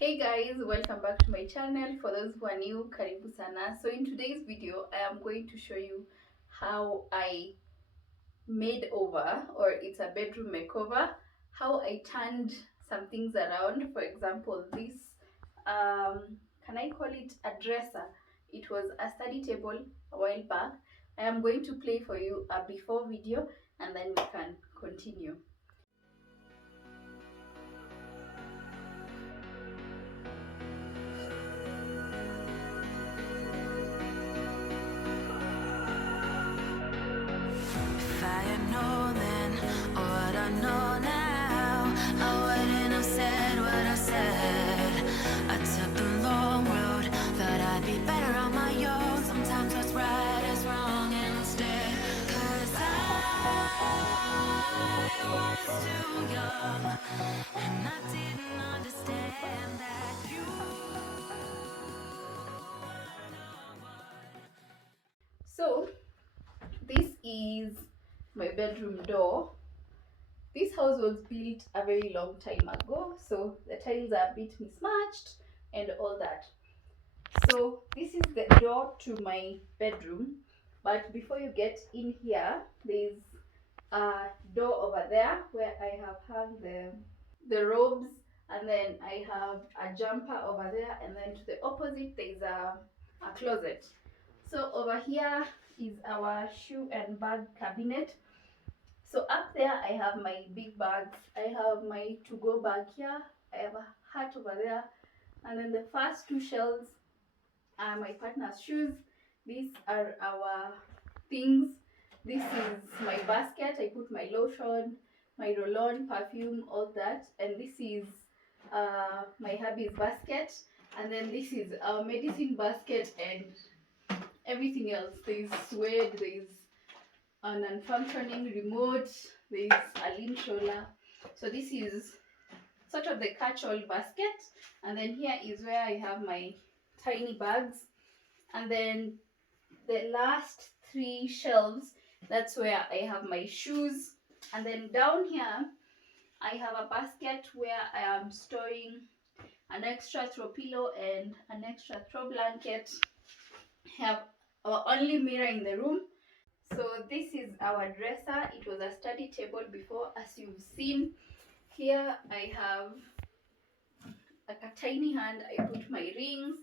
Hey guys, welcome back to my channel. For those who are new, karibu sana. So in today's video I am going to show you how I made over, or it's a bedroom makeover, how I turned some things around. For example, this can I call it a dresser? It was a study table a while back. I am going to play for you a before video and then we can continue. If I had known then what I know now, I wouldn't have said what I said. I took the long road, thought I'd be better on my own. Sometimes what's right is wrong instead. 'Cause I was too young, and I didn't understand that you So this is my bedroom door. This house was built a very long time ago, so the tiles are a bit mismatched and all that. So this is the door to my bedroom, but before you get in here, there's a door over there where I have hung the robes, and then I have a jumper over there, and then to the opposite there's a closet. So over here is our shoe and bag cabinet. So up there I have my big bags. I have my to-go bag here. I have a hat over there. And then the first two shelves are my partner's shoes. These are our things. This is my basket. I put my lotion, my roll-on, perfume, all that. And this is my hubby's basket. And then this is our medicine basket and everything else. There's suede, there's an unfunctioning remote, there's a lint roller. So this is sort of the catch-all basket, and then here is where I have my tiny bags, and then the last three shelves, that's where I have my shoes, and then down here I have a basket where I am storing an extra throw pillow and an extra throw blanket. I have our only mirror in the room. So this is our dresser. It was a study table before, as you've seen. Here I have like a tiny hand. I put my rings,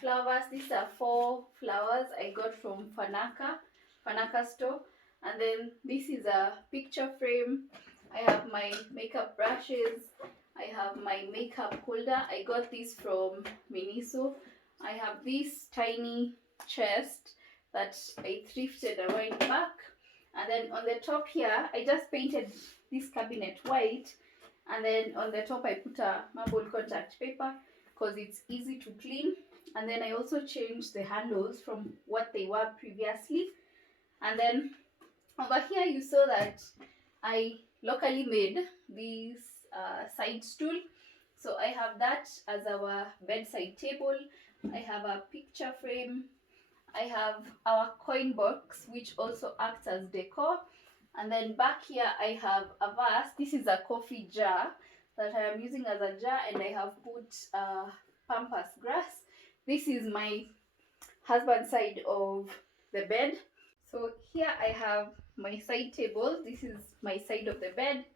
flowers. These are 4 flowers I got from Fanaka store. And then this is a picture frame. I have my makeup brushes. I have my makeup holder. I got this from Miniso. I have this tiny chest that I thrifted a while back. And then on the top here, I just painted this cabinet white, and then on the top I put a marble contact paper because it's easy to clean. And then I also changed the handles from what they were previously. And then over here you saw that I locally made this side stool. So I have that as our bedside table. I have a picture frame. I have our coin box, which also acts as decor. And then back here I have a vase. This is a coffee jar that I am using as a jar, and I have put pampas grass. This is my husband's side of the bed. So here I have my side table. This is my side of the bed.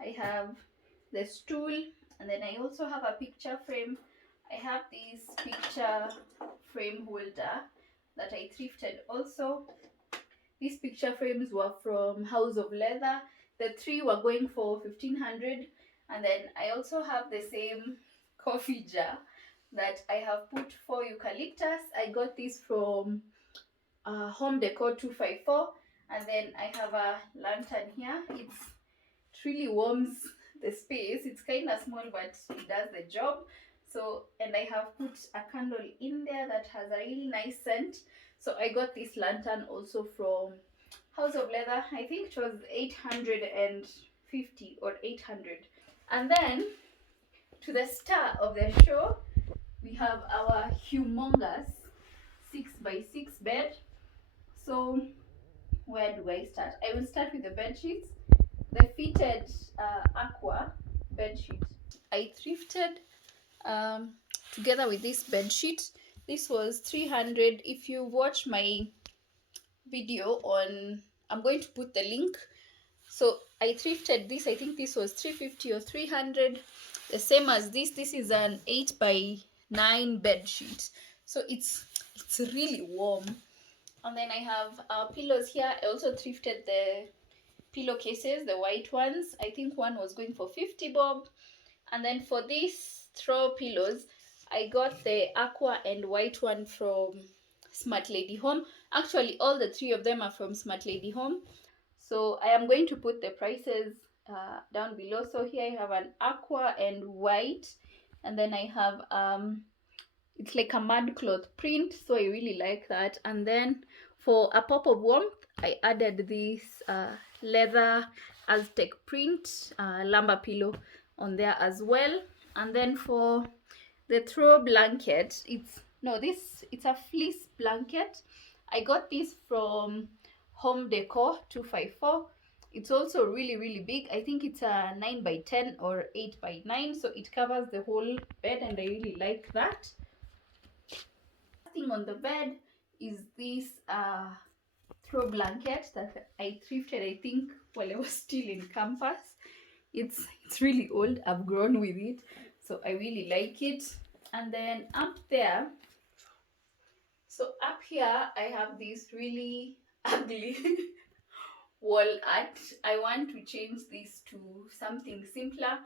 I have the stool, and then I also have a picture frame. I have this picture frame holder that I thrifted also. These picture frames were from House of Leather. The 3 were going for 1500. And then I also have the same coffee jar that I have put for eucalyptus. I got this from Home Decor 254. And then I have a lantern here. It really warms the space. It's kind of small, but it does the job. So, and I have put a candle in there that has a really nice scent. So I got this lantern also from House of Leather. I think it was 850 or 800. And then to the star of the show, we have our humongous 6x6 bed. So where do I start? I will start with the bed sheets. The fitted Aqua bed sheet. I thrifted together with this bed sheet. This was 300. If you watch my video on, I'm going to put the link. So I thrifted this. I think this was 350 or 300, the same as this. This is an 8 by 9 bed sheet, so it's really warm. And then I have our pillows here. I also thrifted the pillowcases, the white ones. I think one was going for 50 bob. And then for these throw pillows, I got the aqua and white one from Smart Lady Home. Actually, all the three of them are from Smart Lady Home. So I am going to put the prices down below. So here I have an aqua and white, and then I have it's like a mud cloth print, so I really like that. And then for a pop of warmth, I added this leather Aztec print lumber pillow on there as well. And then for the throw blanket, it's a fleece blanket. I got this from Home Decor 254. It's also really big. I think it's a 9 by 10 or 8 by 9, so it covers the whole bed, and I really like that. Thing on the bed is this throw blanket that I thrifted, I think, while I was still in campus. It's really old. I've grown with it, so I really like it. And then up there, so up here I have this really ugly wall art. I want to change this to something simpler.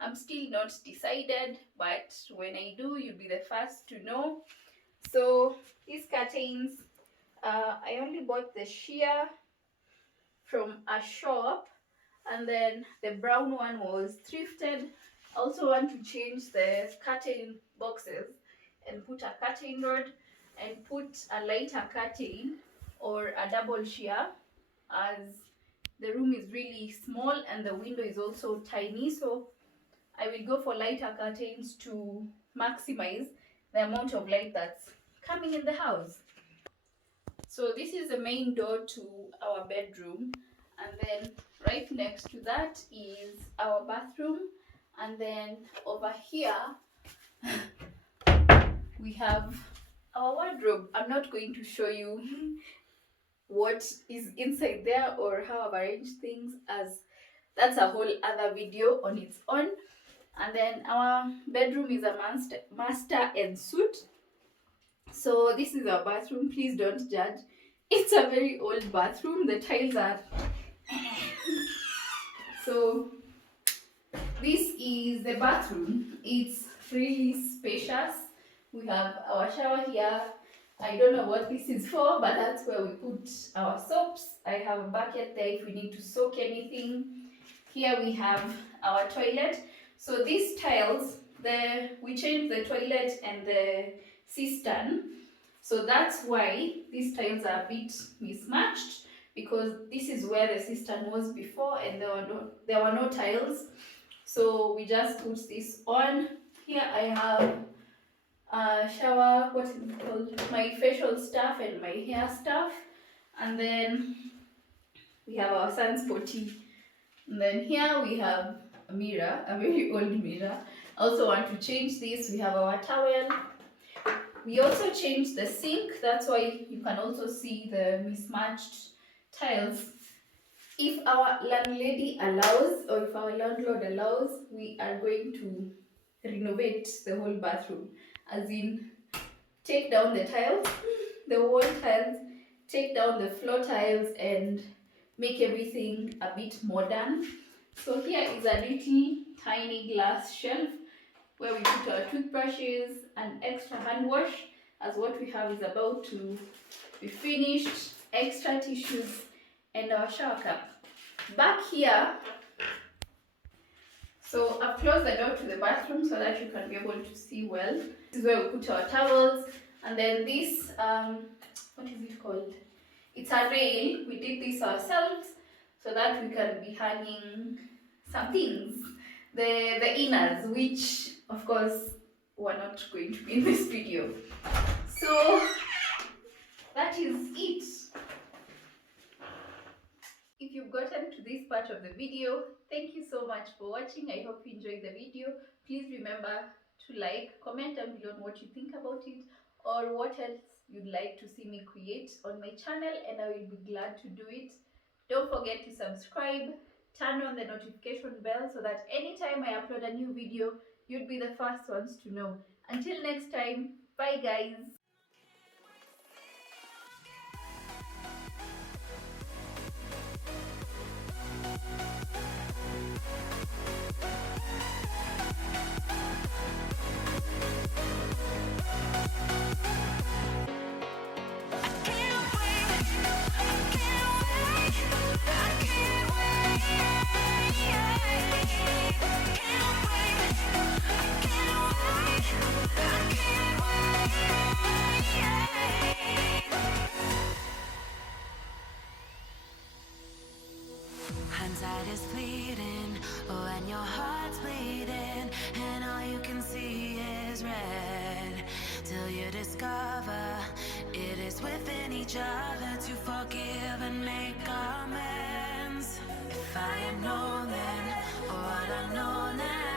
I'm still not decided, but when I do, you'll be the first to know. So these curtains, I only bought the sheer from a shop, and then the brown one was thrifted. I also want to change the curtain boxes and put a curtain rod and put a lighter curtain or a double sheer, as the room is really small and the window is also tiny. So I will go for lighter curtains to maximize the amount of light that's coming in the house. So this is the main door to our bedroom, and then right next to that is our bathroom, and then over here we have our wardrobe. I'm not going to show you what is inside there or how I've arranged things, as that's a whole other video on its own. And then our bedroom is a master and suite. So this is our bathroom. Please don't judge. It's a very old bathroom. The tiles are so this is the bathroom. It's really spacious. We have our shower here. I don't know what this is for, but that's where we put our soaps. I have a bucket there if we need to soak anything. Here we have our toilet. So these tiles, we changed the toilet and the cistern. So that's why these tiles are a bit mismatched, because this is where the cistern was before and there were no tiles. So we just put this on. Here I have a shower, what is it called? My facial stuff and my hair stuff. And then we have our son's potty. And then here we have a mirror, a very old mirror. I also want to change this. We have our towel. We also changed the sink. That's why you can also see the mismatched tiles. If our landlady allows, or if our landlord allows, we are going to renovate the whole bathroom. As in, take down the tiles, the wall tiles, take down the floor tiles, and make everything a bit modern. So here is a little tiny glass shelf where we put our toothbrushes and extra hand wash, as what we have is about to be finished, extra tissues, and our shower cap. Back here, so I've closed the door to the bathroom so that you can be able to see well. This is where we put our towels, and then this, what is it called? It's a rail. We did this ourselves so that we can be hanging some things. The inners, which of course were not going to be in this video. So that is it. If you've gotten to this part of the video, thank you so much for watching. I hope you enjoyed the video. Please remember to like. Comment down below on what you think about it, or what else you'd like to see me create on my channel, and I will be glad to do it. Don't forget to subscribe, turn on the notification bell so that anytime I upload a new video, you'd be the first ones to know. Until next time, bye guys. Hindsight is fleeting, oh, and your heart's bleeding, and all you can see is red. Till you discover it is within each other to forgive and make amends. If I had known then, or what I know now.